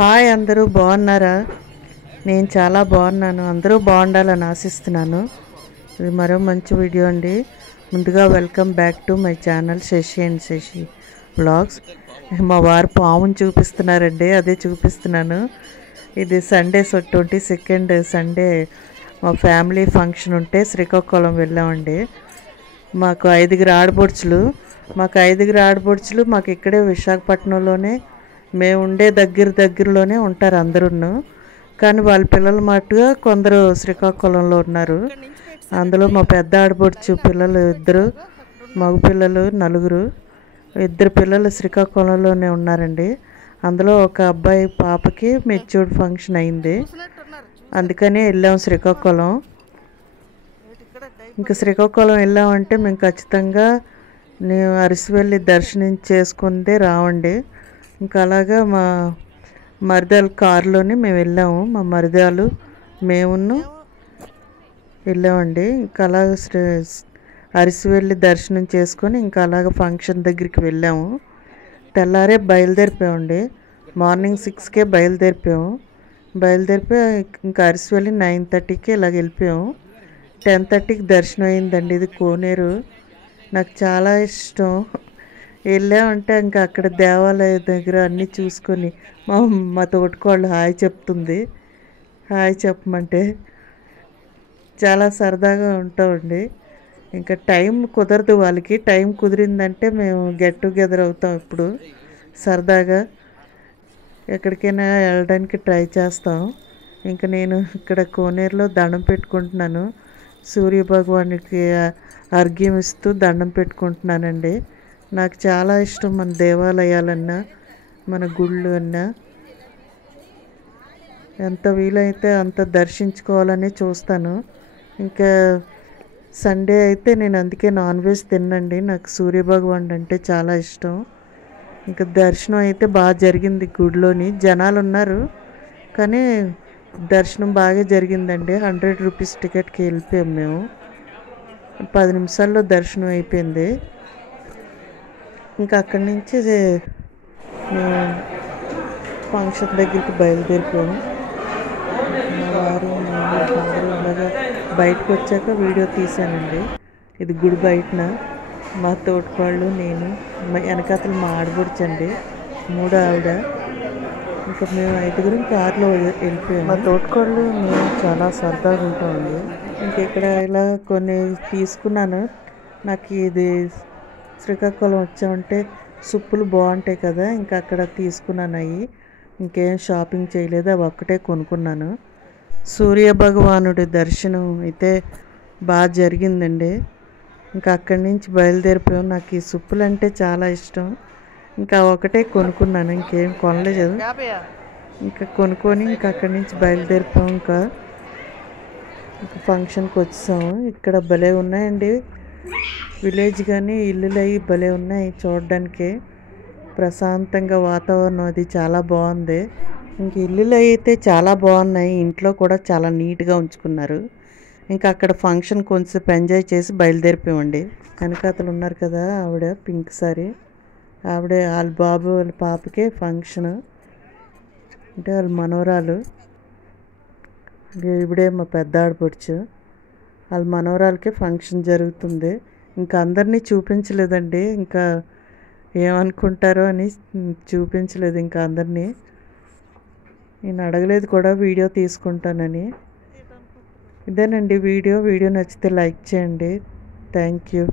Hi, అందరూ బాగున్నారా? నేను చాలా బాగున్నాను. అందరూ బాగుండాలని ఆశిస్తున్నాను. ఇది మరో మంచి వీడియో అండి. ముందుగా welcome back to my channel Shashi and Shashi vlogs. మా వారు పాముని చూపిస్తున్నారండి, అదే చూపిస్తున్నాను. ఇది సండే 22nd సండే మా ఫ్యామిలీ ఫంక్షన్ ఉంటే శ్రీకాకుళం వెళ్ళామండి. మాకు 5 ఆడపడుచులు మాకు ఇక్కడే విశాఖపట్నంలోనే మేము ఉండే దగ్గరలోనే ఉంటారు అందరూ. కానీ వాళ్ళ పిల్లలు మట్టుగా కొందరు శ్రీకాకుళంలో ఉన్నారు. అందులో మా పెద్ద ఆడపడుచు పిల్లలు 2 మగపిల్లలు 4, 2 పిల్లలు శ్రీకాకుళంలోనే ఉన్నారండి. అందులో ఒక అబ్బాయి పాపకి మెచ్యూర్డ్ ఫంక్షన్ అయింది, అందుకనే వెళ్ళాం శ్రీకాకుళం. ఇంకా శ్రీకాకుళం వెళ్ళామంటే మేము ఖచ్చితంగా అరసివెల్లి దర్శనం చేసుకుందే రావండి. ఇంకా అలాగా మా మరిదాల కారులోనే మేము వెళ్ళాము. మా మరిదాలు మేమును వెళ్ళామండి. ఇంకా అలాగ అరసివెల్లి దర్శనం చేసుకొని ఇంకా అలాగ ఫంక్షన్ దగ్గరికి వెళ్ళాము. తెల్లారే బయలుదేరిపోయామండి. మార్నింగ్ 6కే బయలుదేరిపోయాము. ఇంకా అరసివెల్లి 9:30కి ఇలాగ వెళ్ళిపోయాము. 10:30కి దర్శనం అయిందండి. ఇది కోనేరు, నాకు చాలా ఇష్టం. వెళ్ళామంటే ఇంకా అక్కడ దేవాలయం దగ్గర అన్నీ చూసుకొని మా తోటికోళ్ళు హాయ్ చెప్తుంది. హాయ్ చెప్పమంటే చాలా సరదాగా ఉంటామండి. ఇంకా టైం కుదరదు వాళ్ళకి. టైం కుదిరిందంటే మేము గెట్ టుగెదర్ అవుతాం. ఇప్పుడు సరదాగా ఎక్కడికైనా వెళ్ళడానికి ట్రై చేస్తాం. ఇంకా నేను ఇక్కడ కోనేరులో దండం పెట్టుకుంటున్నాను. సూర్య భగవానికి అర్ఘ్యం ఇస్తూ దండం పెట్టుకుంటున్నానండి. నాకు చాలా ఇష్టం మన దేవాలయాలన్నా మన గుళ్ళు అన్నా. ఎంత వీలైతే అంత దర్శించుకోవాలని చూస్తాను. ఇంకా సండే అయితే నేను అందుకే నాన్ వెజ్ తినండి. నాకు సూర్యభగవానుడు అంటే చాలా ఇష్టం. ఇంకా దర్శనం అయితే బాగా జరిగింది. గుడిలోని జనాలు ఉన్నారు కానీ దర్శనం బాగా జరిగిందండి. 100 రూపీస్ టికెట్కి వెళ్ళిపోయాం మేము. 10 నిమిషాల్లో దర్శనం అయిపోయింది. ఇంకా అక్కడి నుంచి మేము ఫంక్షన్ దగ్గరికి బయలుదేరిపోయాము. మా వారు అందరూ ఉండగా బయటకు వచ్చాక వీడియో తీశానండి. ఇది గుడి బయటన మా తోటికోళ్ళు, నేను, వెనకాతలు మా ఆడబడుచండి, 3 ఆవిడ. ఇంకా మేము 5 కారులో వెళ్ళిపోయాము. మా తోటికోళ్ళు మేము చాలా సరదాగా ఉంటామండి. ఇంక ఇక్కడ ఇలా కొన్ని తీసుకున్నాను. నాకు ఇది శ్రీకాకుళం వచ్చామంటే సుప్పులు బాగుంటాయి కదా, ఇంకా అక్కడ తీసుకున్నాను. అవి ఇంకేం షాపింగ్ చేయలేదు, అవి ఒక్కటే కొనుక్కున్నాను. సూర్య భగవానుడి దర్శనం అయితే బాగా జరిగిందండి. ఇంకా అక్కడి నుంచి బయలుదేరిపోయాం. నాకు ఈ సుప్పులు అంటే చాలా ఇష్టం. ఇంకా ఒకటే కొనుక్కున్నాను, ఇంకేం కొనలేదు. ఇంకా కొనుక్కొని ఇంకా అక్కడి నుంచి బయలుదేరిపోయాం. ఇంకా ఫంక్షన్కి వచ్చాము. ఇక్కడ భలే ఉన్నాయండి విలేజ్, కానీ ఇల్లులు అవి భలే ఉన్నాయి చూడడానికి. ప్రశాంతంగా వాతావరణం అది చాలా బాగుంది. ఇంక ఇల్లులు అయితే చాలా బాగున్నాయి. ఇంట్లో కూడా చాలా నీట్గా ఉంచుకున్నారు. ఇంకా అక్కడ ఫంక్షన్ కొంచెంసేపు ఎంజాయ్ చేసి బయలుదేరిపోయామండి. వెనకాతలు ఉన్నారు కదా ఆవిడ పింక్ సారీ, ఆవిడ వాళ్ళ బాబు వాళ్ళ పాపకే ఫంక్షన్, అంటే వాళ్ళ మనవరాలు. ఇవిడే మా పెద్ద ఆడపడుచు, వాళ్ళ మనవరాలకే ఫంక్షన్ జరుగుతుంది. ఇంకా అందరినీ చూపించలేదండి, ఇంకా ఏమనుకుంటారో అని చూపించలేదు. ఇంకా అందరినీ నేను అడగలేదు కూడా వీడియో తీసుకుంటానని. ఇదేనండి వీడియో నచ్చితే లైక్ చేయండి. Thank you.